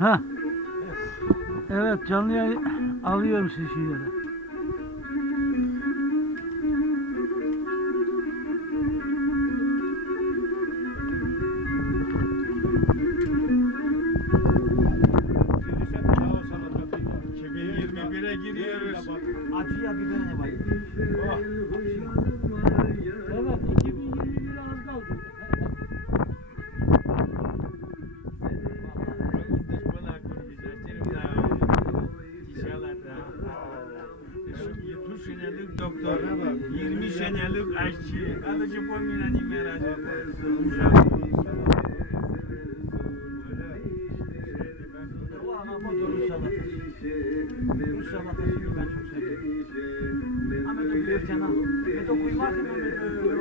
Ha. Evet canlı yayın alıyorum sizi şeyleri. Gelirsen daha salata. 2021'e giriyoruz. Acıya biberine bak. Oh. Evet senelik doktor, 20 senelik aşçı, alıcı boyunca merak Bu ama da bir cana. Ve de kuymaz mı?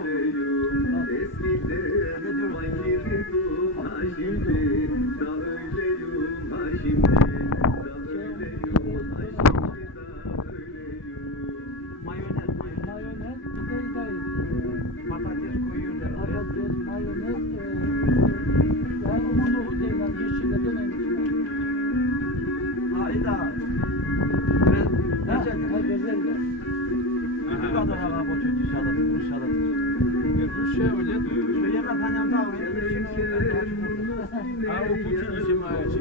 Rusya öyle diyor. Söyleyemem daha öyle. Şimdi Ha o Putin işim ağacı.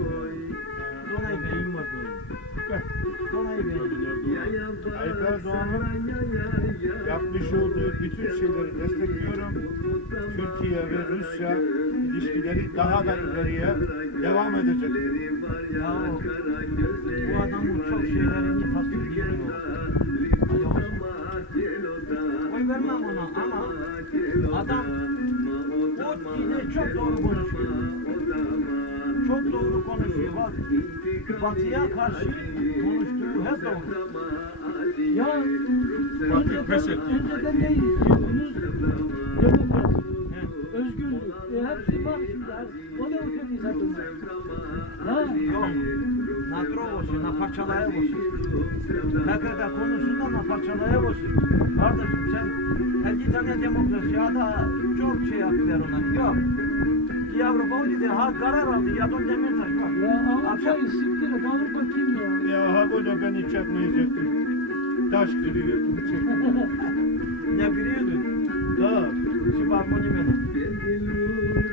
Donay Bey'in var böyle. Donay Bey'in. Tayyip Erdoğan'ın yapmış olduğu bütün şeyleri destekliyorum. Türkiye ve Rusya ilişkileri daha da ileriye devam edecek. Ya bu adamın adam o dine çok doğru konuşuyor. Çok doğru konuşuyor. Bak batıya karşı konuştuğu hep doğru. Ya etti. önceden ne parçalaya boşu. PKK konusunda na parçalaya boşu. Kardeşim sen 50 tane demokrasi ya da çok şey yaptılar ona. Yok. Ki Avrupa dedi, ha karar aldı, Yadon Demirtaş bak. Ya Avrupa'yı siktir et. Avrupa kim ya? Ya ha böyle ben hiç yapmayacaktım. Taş kırıyordum. Ne biliyordu? Da. Şimdi bak bunu bana.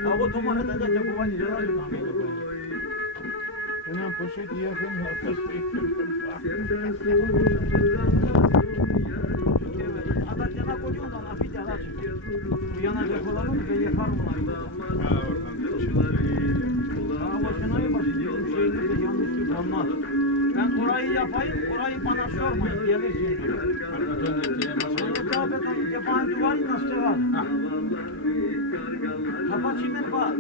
Ha o tomara da da bu vali yalan yok. Hemen poşet yakın ateş bekliyorum. Adat yana koyuyor da afit yana çıkıyor. Yanacak olanı ben yaparım onları. Ha oradan. Ha başına bir başı diyorum şeyde de yanlışlık olmaz. Ben orayı yapayım, orayı bana sormayın, gelirsin. Onu yapan duvarı nasıl var? Kafa çimen var.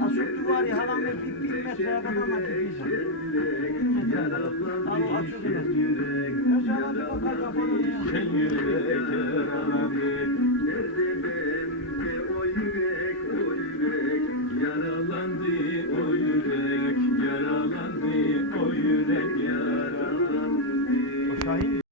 Asuk duvarı halam ve bir, bir metreye kadar mı gideceğim? Bir metreye kadar. Ama açılıyor. Özel bir bakar yapalım ya.